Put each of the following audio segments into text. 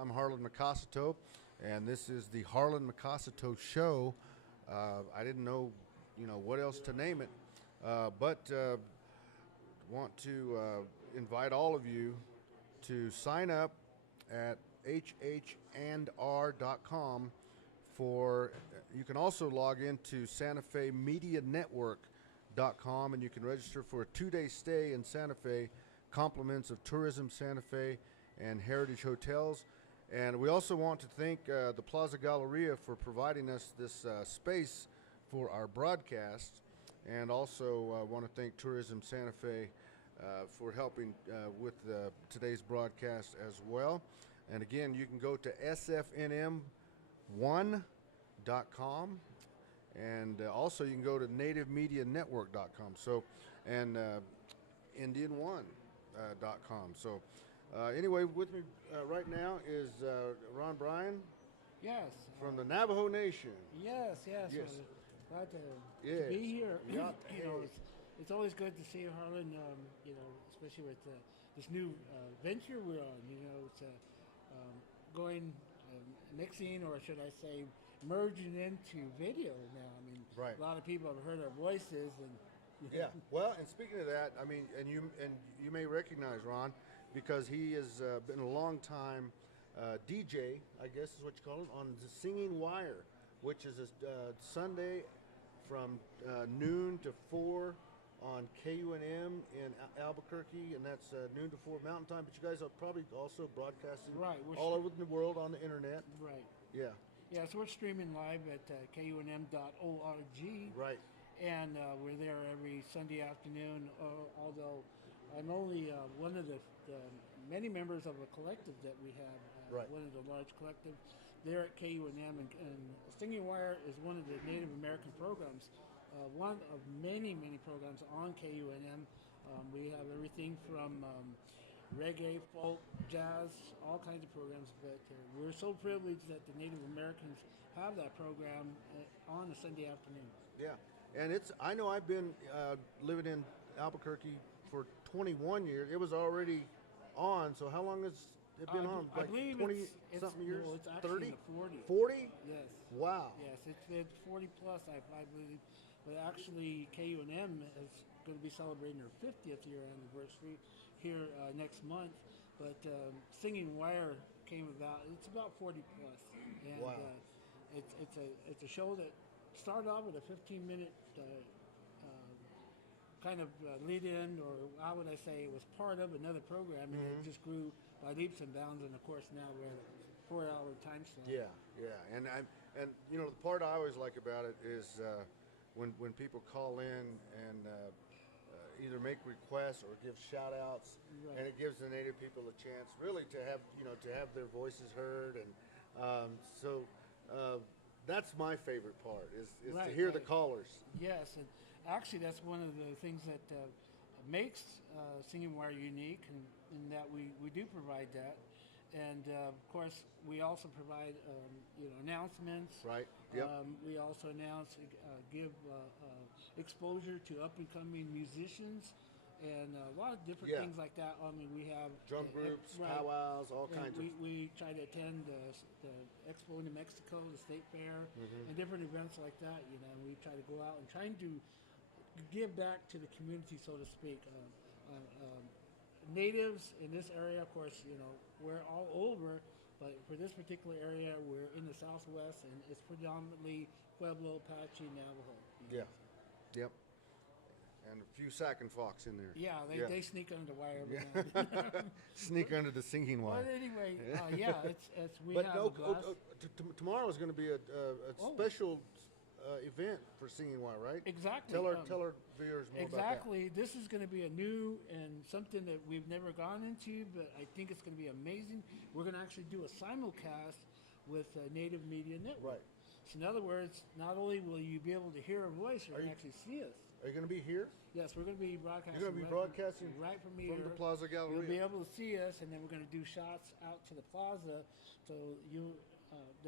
I'm Harlan McKosato, and this is the Harlan McKosato Show. I didn't know, what else to name it, but want to invite all of you to sign up at hhandr.com for. You can also log into Santa Fe Media Network.com, and you can register for a 2-day stay in Santa Fe, compliments of Tourism Santa Fe and Heritage Hotels. And we also want to thank the Plaza Galleria for providing us this space for our broadcast, and also want to thank Tourism Santa Fe for helping with today's broadcast as well. And again, you can go to sfnm1.com, and also you can go to nativemedianetwork.com. So, and indian1.com. So. Anyway, with me right now is Ron Bryan. Yes. From the Navajo Nation. Yes. Yes. Glad to Yes. be here. Yeah. It's always good to see you, Harlan. Especially with this new venture we're on. It's going mixing, or should I say, merging into video now. I mean, right. A lot of people have heard our voices, and yeah. Well, and speaking of that, I mean, and you may recognize Ron, because he has been a long time DJ, I guess is what you call it, on the Singing Wire, which is a Sunday from noon to 4 on KUNM in Albuquerque, and that's noon to 4 Mountain Time. But you guys are probably also broadcasting all over the world on the internet. Right. Yeah. Yeah, so we're streaming live at kunm.org. Right. And we're there every Sunday afternoon, although I'm only one of the many members of a collective that we have, right. One of the large collectives there at KUNM, and Stinging Wire is one of the Native American programs, one of many programs on KUNM. We have everything from reggae, folk, jazz, all kinds of programs, but we're so privileged that the Native Americans have that program on a Sunday afternoon. Yeah. And I know I've been living in Albuquerque for 21 years. It was already on, so how long has it been on? I believe 20-something years? No, it's actually 30? 40. 40? Yes. Wow. Yes, it's 40 plus, I believe. But actually, KUNM is going to be celebrating their 50th year anniversary here next month. But Singing Wire came about, it's about 40 plus. And, wow. It's a show that started off with a 15-minute kind of lead-in, or how would I say, it was part of another program, and it just grew by leaps and bounds. And of course, now we're at a 4-hour time slot. Yeah, and the part I always like about it is when people call in and either make requests or give shout-outs, right. And it gives the Native people a chance, really, to have their voices heard, and so. That's my favorite part, is right, to hear right. the callers. Yes, and actually that's one of the things that makes Singing Wire unique, and in that we do provide that. And of course, we also provide announcements. Right. Yep. We also give exposure to up and coming musicians, and a lot of different things like that. I mean, we have drum groups, powwows, all kinds of. We try to attend the Expo in New Mexico, the State Fair, and different events like that. We try to go out and trying to give back to the community, so to speak. Natives in this area, of course, we're all over, but for this particular area, we're in the Southwest, and it's predominantly Pueblo, Apache, Navajo. Yeah. Yep. And a few Sac and Fox in there. Yeah, they sneak under the wire every now and then. Sneak under the singing wire. But anyway, it's we but have no, a blast. Tomorrow is going to be a special event for Singing Wire, right? Exactly. Tell our viewers more about that. Exactly. This is going to be a new and something that we've never gone into, but I think it's going to be amazing. We're going to actually do a simulcast with Native Media Network. Right. So in other words, not only will you be able to hear our voice, you're going to actually see us. Are you going to be here? Yes, we're going to be broadcasting. You're going to be broadcasting right from here. From the Plaza Galleria. You'll be able to see us, and then we're going to do shots out to the plaza, so you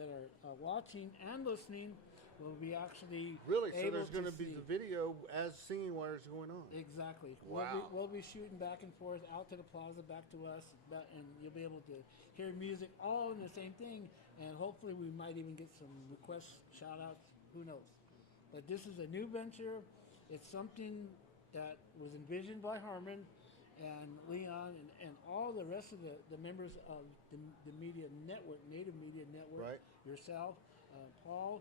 that are watching and listening we'll be actually Really? So able there's going to be see. the video as Singing Wire is going on. Exactly. Wow. We'll be shooting back and forth out to the plaza, back to us, and you'll be able to hear music all in the same thing. And hopefully, we might even get some requests, shout outs. Who knows? But this is a new venture. It's something that was envisioned by Harmon and Leon and all the rest of the members of the media network, Native Media Network, Right. yourself, Paul,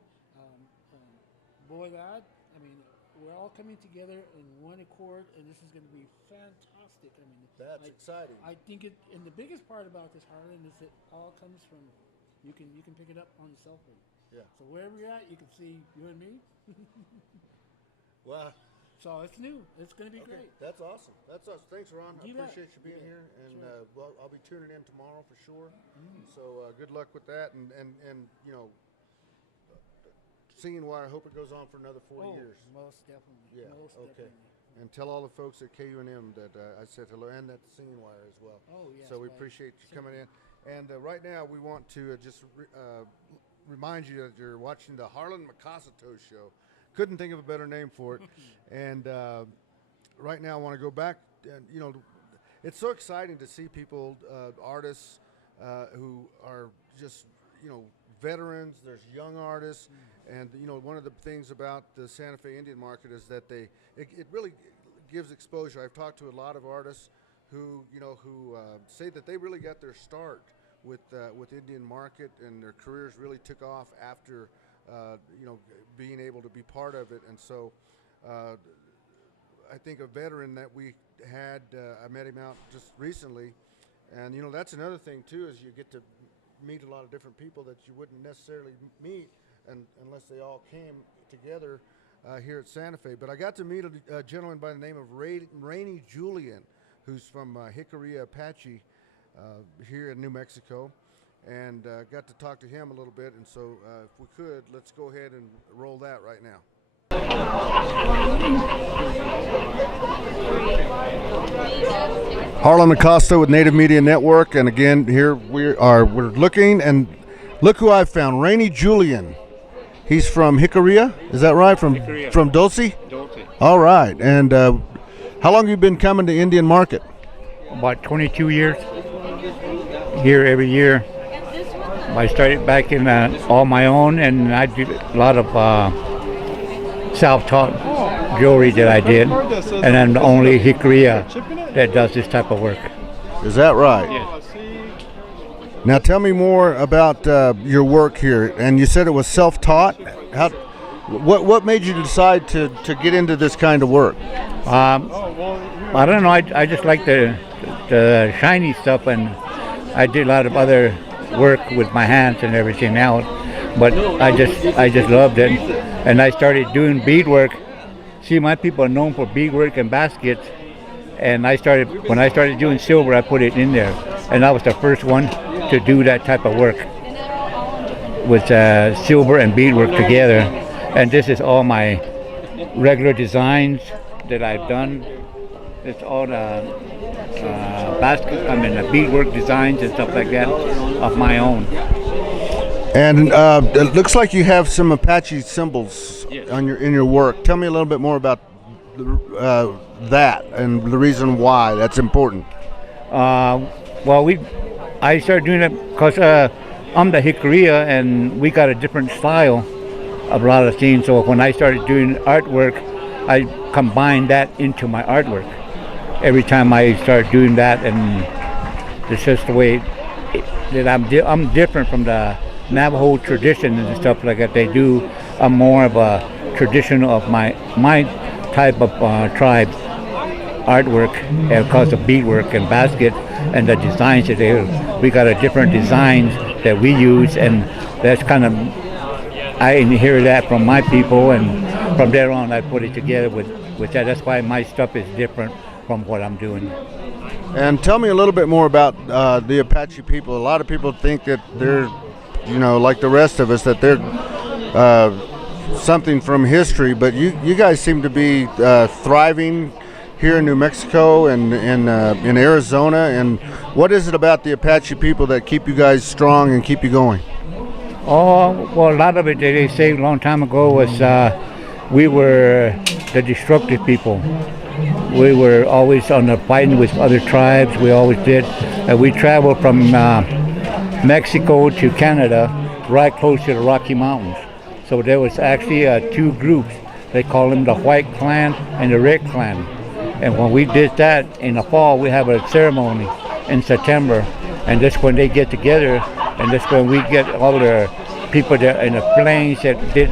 Boyd. I mean, we're all coming together in one accord, and this is going to be fantastic. I mean, That's exciting. I think it, and the biggest part about this, Harlan, is it all comes from you can pick it up on the cell phone. Yeah. So wherever you're at, you can see you and me. Wow. So it's new. It's going to be Okay, great. that's awesome. That's awesome. Thanks, Ron. I You bet. appreciate you being You bet. here, and Sure. well, I'll be tuning in tomorrow for sure. So good luck with that, and you know, Singing Wire. I hope it goes on for another 40 years. Most definitely. Yeah. Most Okay. definitely. And tell all the folks at KUNM that I said hello, and at the Singing Wire as well. Oh, yes, So we right. appreciate you coming in. And right now we want to just remind you that you're watching the Harlan McKosato Show. Couldn't think of a better name for it. And right now I want to go back. And you know, it's so exciting to see people, artists who are just veterans. There's young artists. And one of the things about the Santa Fe Indian Market is that it really gives exposure. I've talked to a lot of artists who say that they really got their start with Indian Market, and their careers really took off after being able to be part of it. And so I think a veteran that we had, I met him out just recently, and that's another thing too, is you get to meet a lot of different people that you wouldn't necessarily meet unless they all came together here at Santa Fe. But I got to meet a gentleman by the name of Rainey Julian, who's from Hickory Apache here in New Mexico, and got to talk to him a little bit. And so if we could, let's go ahead and roll that right now. Harlan McKosato with Native Media Network, and again here we're looking, and look who I found, Rainey Julian. He's from Hickory, is that right? From Dulce? Dulce. All right. And how long have you been coming to Indian Market? About 22 years. Here every year. I started back in all my own, and I did a lot of self-taught jewelry that I did, and I'm the only Hickory that does this type of work. Is that right? Yes. Now tell me more about your work here. And you said it was self-taught. What made you decide to get into this kind of work? I don't know. I just like the shiny stuff, and I did a lot of other work with my hands and everything else. But I just loved it, and I started doing beadwork. See, my people are known for beadwork and baskets, and when I started doing silver, I put it in there, and I was the first one to do that type of work with silver and beadwork together. And this is all my regular designs that I've done. It's all the the beadwork designs and stuff like that of my own. And it looks like you have some Apache symbols in your work. Tell me a little bit more about that and the reason why that's important. I started doing it because I'm the Hickory, and we got a different style of a lot of things. So when I started doing artwork, I combined that into my artwork. Every time I start doing that, and it's just the way that I'm different from the Navajo tradition and stuff like that they do. I'm more of a tradition of my type of tribe artwork, because of beadwork and basket and the designs that we got a different designs that we use, and that's kind of, I inherit that from my people, and from there on I put it together with that. That's why my stuff is different from what I'm doing. And tell me a little bit more about the Apache people. A lot of people think that they're, like the rest of us, that they're something from history, but you guys seem to be thriving here in New Mexico and in Arizona. And what is it about the Apache people that keep you guys strong and keep you going? Oh, well, a lot of it they say a long time ago was we were the destructive people. We were always on the fighting with other tribes. We always did. We traveled from Mexico to Canada, right close to the Rocky Mountains. So there was actually two groups. They call them the White Clan and the Red Clan. And when we did that in the fall, we have a ceremony in September, and that's when they get together, and that's when we get all the people that in the plains that did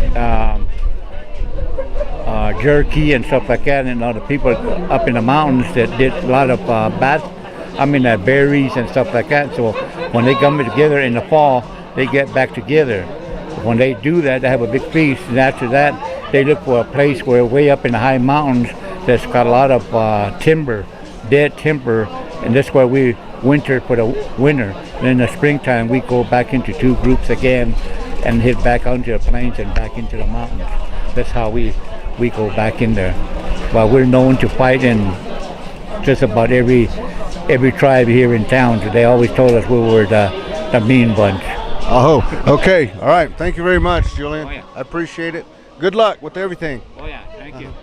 jerky and stuff like that, and all the people up in the mountains that did a lot of berries and stuff like that. So when they come together in the fall, they get back together. When they do that, they have a big feast, and after that, they look for a place where way up in the high mountains that's got a lot of timber, dead timber, and that's where we winter for the winter. And in the springtime, we go back into two groups again and head back onto the plains and back into the mountains. That's how we go back in there. Well, we're known to fight in just about every tribe here in town. So they always told us we were the mean bunch. Oh, okay. All right. Thank you very much, Julian. Oh, yeah. I appreciate it. Good luck with everything. Oh yeah, thank you.